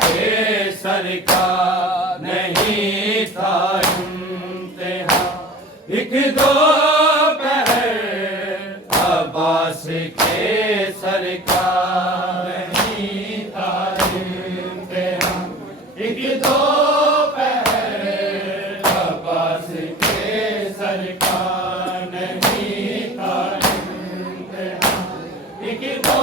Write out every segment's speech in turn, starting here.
के सरका नहीं था इम्तिहान। एक दो पहर अब्बास के सरका नहीं था इम्तिहान। एक दो पहर अब्बास के सरका नहीं था इम्तिहान। एक दो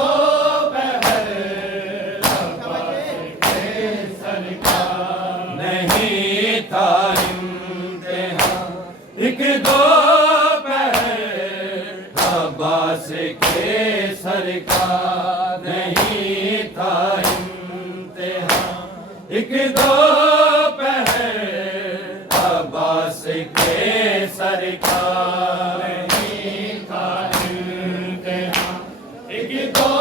एक दो पहर अब्बास के सरका नहीं था इम्तिहान। एक दो पहर अब्बास के सरका नहीं था इम्तिहान। एक दो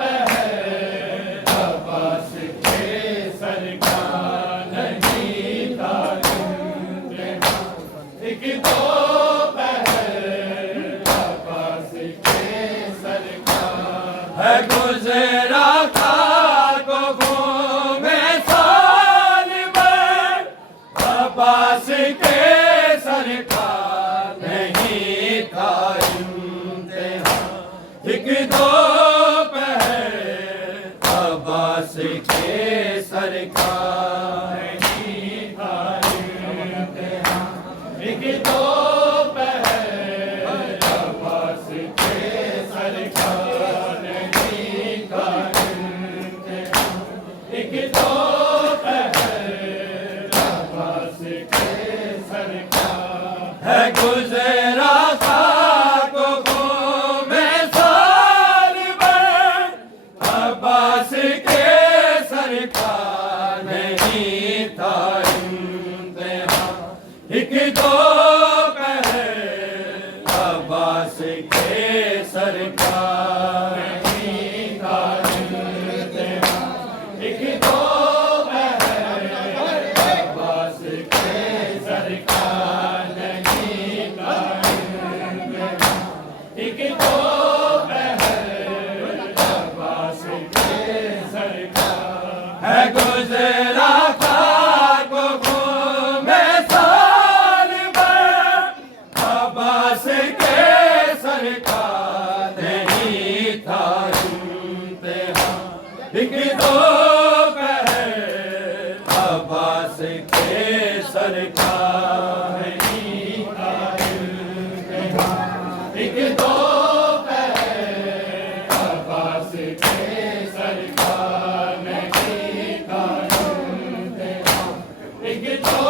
पहर अब्बास के सरका नहीं था एक दो पहर अब्बास के सरका है गुजरा था को घूमे साल भर अब्बास के सरका नहीं था इम्तिहान। एक दो पहर अब्बास के सरका एक दो पहर अब्बास के सरका नहीं था इम्तिहान। एक दो पहर अब्बास के सरका है गुजरा था को घूमे साल भर अब्बास के सरका नहीं था इम्तिहान। एक दो अब्बास के सरका नहीं था इम्तिहान। एक दो पहर अब्बास के सरका नहीं था इम्तिहान। एक दो पहर अब्बास के सरका है गुजरा था को घूमे साल भर अब्बास के सरका नहीं था इम्तिहान। एक दो पहर अब्बास के सरका नहीं था इम्तिहान। एक दो पहर अब्बास के सरका नहीं था इम्तिहान। एक दो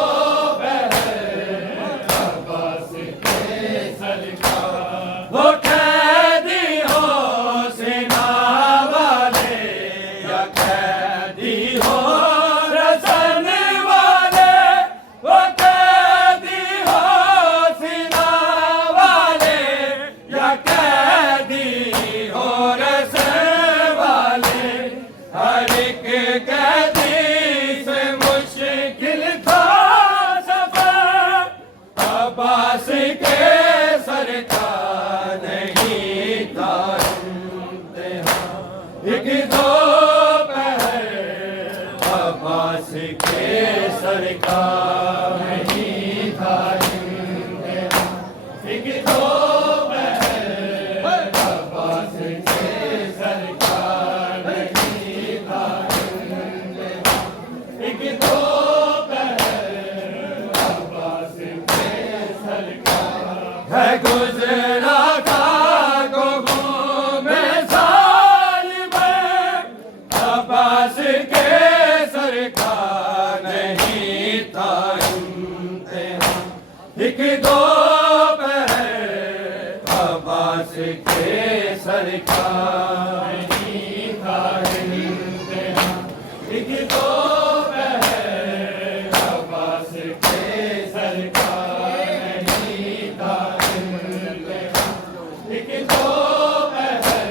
वो कैदी हो सेना वाले या कैदी हो रसन वाले। वो कैदी हो सेना वाले या कैदी हो रसन वाले। हर एक कैदी से मुश्किल था सफर अब्बास के सरका नहीं था इम्तिहान। एक दो पहर अब्बास के सरका नहीं था इम्तिहान। एक दो पहर अब्बास के सरका नहीं था इम्तिहान। एक दो पहर अब्बास के सरका है गुजरा था को घूमे साल भर अब्बास के सरका नहीं था इम्तिहान। एक दो पहर अब्बास के सरका नहीं था इम्तिहान। एक दो पहर अब्बास के सरका नहीं था इम्तिहान। एक दो पहर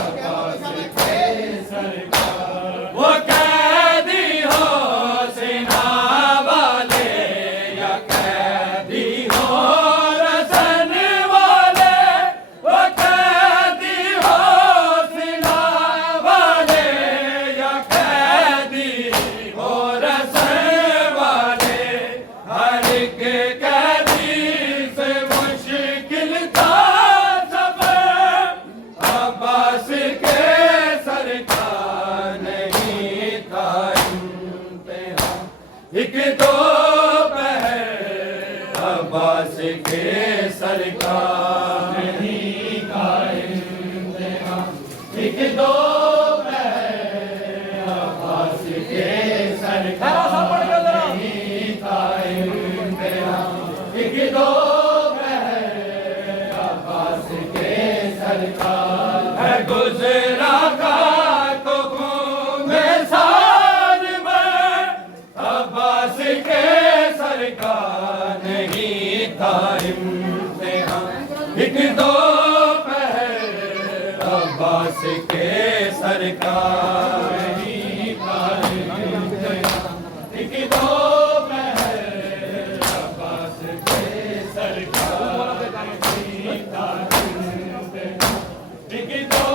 अब्बास के सरका वो कैदी हो सेना वाले या कैदी हो रसन वाले। वो कैदी हो सेना वाले या कैदी एक दो पहर अब्बास के सरकार नहीं कायम तेरा। एक दो पहर अब्बास के सरकार नहीं कायम तेरा। एक दो पहर अब्बास के सरकार है गुजरा का तो में साल में अब्बास के सरकार नहीं कायम तेरा। एक दो पहर अब्बास के सरकार नहीं कायम तेरा। एक दो पहर अब्बास के सरकार नहीं कायम तेरा। एक दो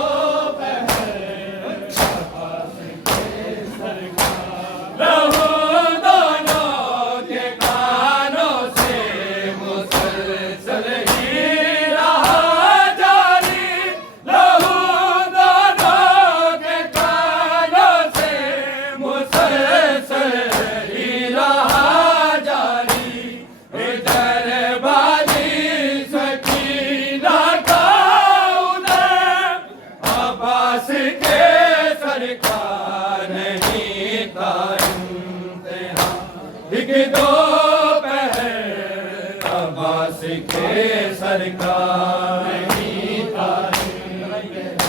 एक दो पहर अब्बास के सरकार नहीं कायम तेरा।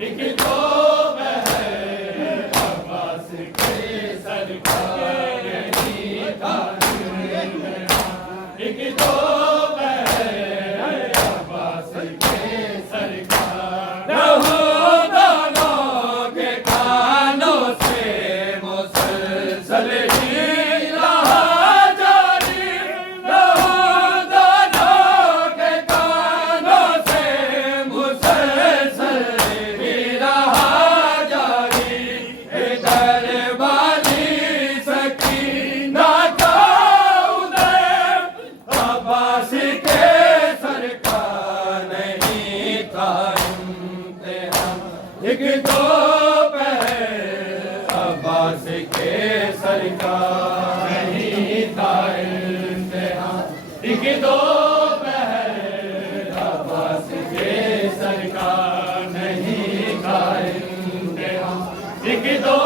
एक दो पहर अब्बास के सरकार नहीं कायम तेरा। एक दो पहर अब्बास के सरकार रहो दोनों के कानों से मुसलसल ही एक दो पहर अब्बास के सरकार नहीं कायम तेरा। एक दो पहर अब्बास के सरकार नहीं कायम तेरा। एक दो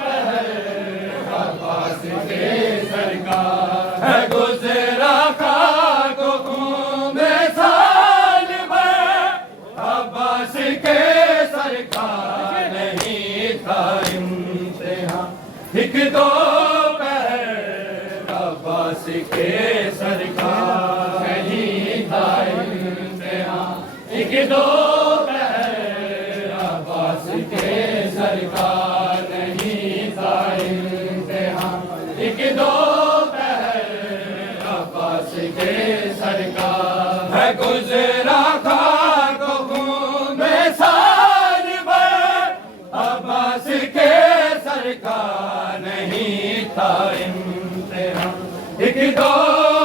पहर अब्बास के सरकार है गुजरा खाक में साल में अब्बास के सरकार नहीं कायम तेरा। एक दो पहर अब्बास के सरकार नहीं कायम तेरा। एक दो पहर अब्बास के सरकार नहीं कायम तेरा। एक दो पहर अब्बास के सरकार है गुजरा खाक में साल में अब्बास के सरकार नहीं कायम तेरा। एक दो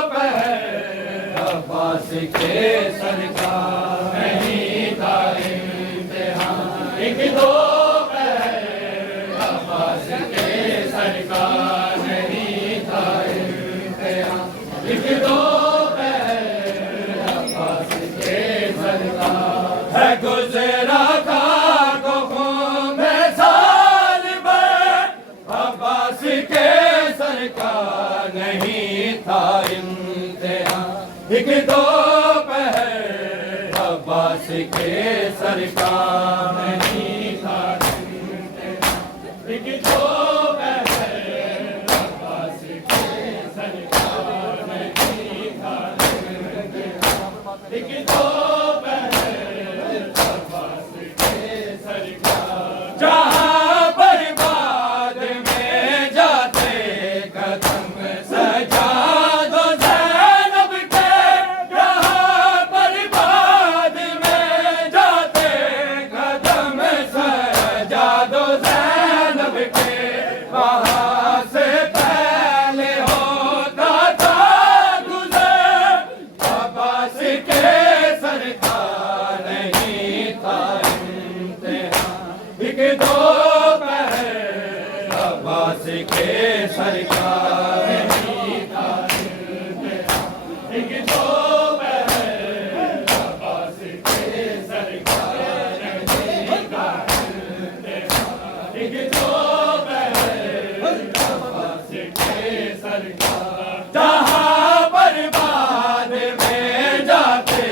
पहर अब्बास के सरकार नहीं कायम तेरा। एक दो पहर अब्बास के सरकार नहीं कायम तेरा। एक दो पहर अब्बास के सरकार है गुजरा खाक में साल में अब्बास के सरकार नहीं कायम तेरा। एक दो पहर अब्बास के सरकार नहीं कायम तेरा। एक दो पहर अब्बास के सरकार नहीं कायम तेरा। एक दो पहर अब्बास के सरकार जहाँ बर्बाद में जाते कदम सजा दो ज़ैनब के। जहाँ बर्बाद में जाते कदम सजा दो ज़ैनब के। वहाँ से पहले होता था गुज़र अब्बास के सरकार नहीं कायम तेरा। एक दो पहर अब्बास के सरकार नहीं था एक दो पहर अब्बास के सरकार नहीं था एक दो पहर अब्बास के सरकार जहाँ बर्बाद में जाते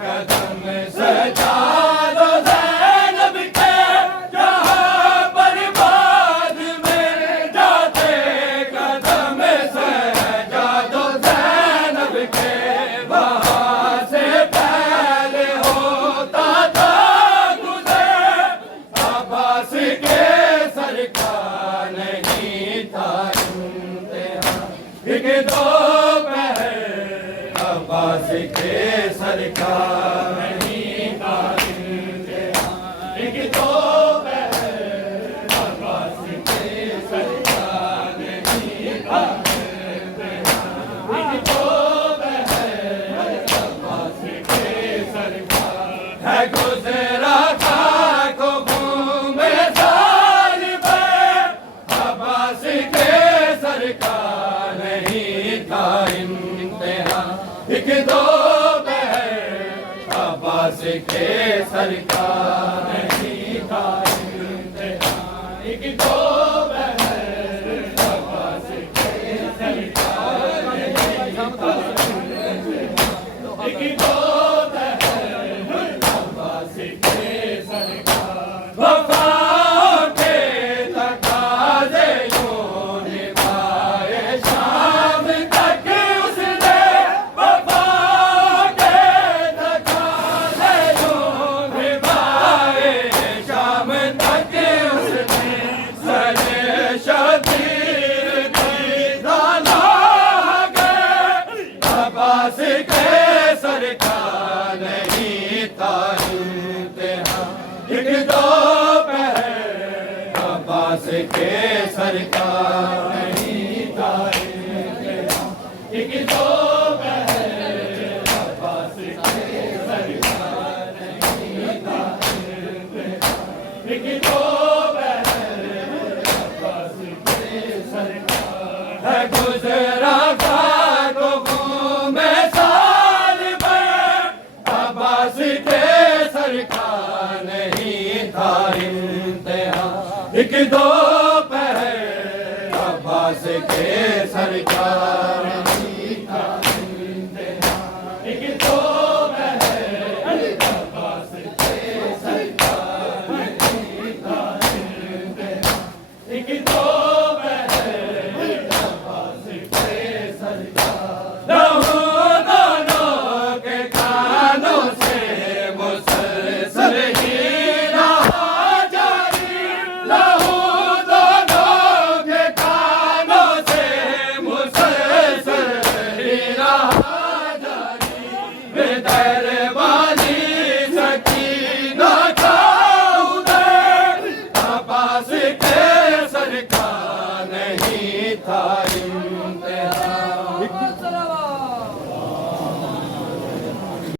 कदम सजा दो ज़ैनब के जहाँ बर्बाद में जाते कदम सजा दो ज़ैनब के वहाँ से पहले होता था गुज़र अब्बास के सरकार नहीं था एक दो पहर अब्बास के सरकार नहीं था एक दो पहर अब्बास के सरकार नहीं था एक दो पहर अब्बास के सरकार है गुजरा था को घूमे साल पर अब्बास के सरकार नहीं था इम्तिहान एक दो पहर अब्बास के सरकार नहीं था इम्तिहान एक दो पहर अब्बास के सरकार नहीं था एक दो पहर अब्बास के सरकार वफा के तकाज़े यूं निभाए शाम तक उसने वफा के तकाज़े यूं निभाए शाम तक उसने सरे शबीर की दाना गए अब्बास के सरकार नहीं था इम्तिहान एक दो पहर अब्बास के सरकार नहीं था इम्तिहान एक दो पहर अब्बास के सरकार नहीं था इम्तिहान एक दो पहर अब्बास के सरकार है गुजरा था को घूमे साल पर अब्बास के सरकार नहीं था इम्तिहान एक दो पहर अब्बास के सरकार नहीं था इम्तिहान एक दो पहर अब्बास के सरकार नहीं था इम्तिहान एक दो पहर अब्बास के सरकार लहू दोनों के कानों से मुसलसल ही रहा जारी लहू दोनों के कानों से मुसलसल ही रहा जारी बेदर वाली सकीना का उदय अब्बास के सरकार नहीं था इम्तिहान